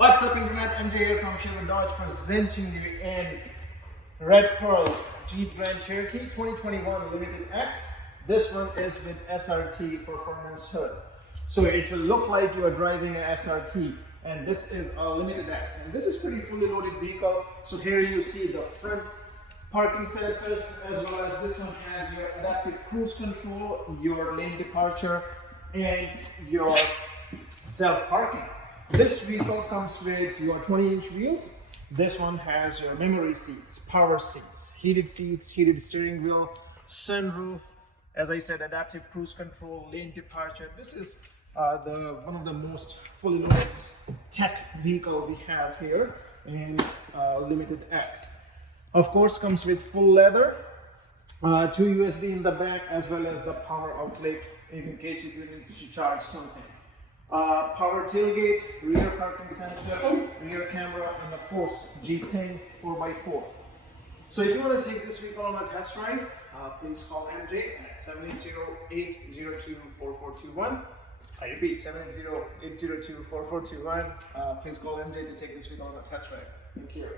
What's up internet, MJ here from Sherwood Dodge presenting you in Red Pearl Jeep Grand Cherokee 2021 Limited X. This one is with SRT performance hood. So it will look like you are driving an SRT, and this is a Limited X. And this is pretty fully loaded vehicle. So here you see the front parking sensors, as well as this one has your adaptive cruise control, your lane departure, and your self-parking. This vehicle comes with your 20-inch wheels. This one has your memory seats, power seats, heated steering wheel, sunroof, as I said, adaptive cruise control, lane departure. This is one of the most fully loaded tech vehicle we have here in Limited X. Of course, comes with full leather, 2 USB in the back, as well as the power outlet in case if you need to charge something. Power tailgate, rear parking sensor, rear camera, and of course G10 4x4. So if you want to take this vehicle on a test drive, please call MJ at 780-802-4421. I repeat, 780-802-4421. Please call MJ to take this vehicle on a test drive. Thank you.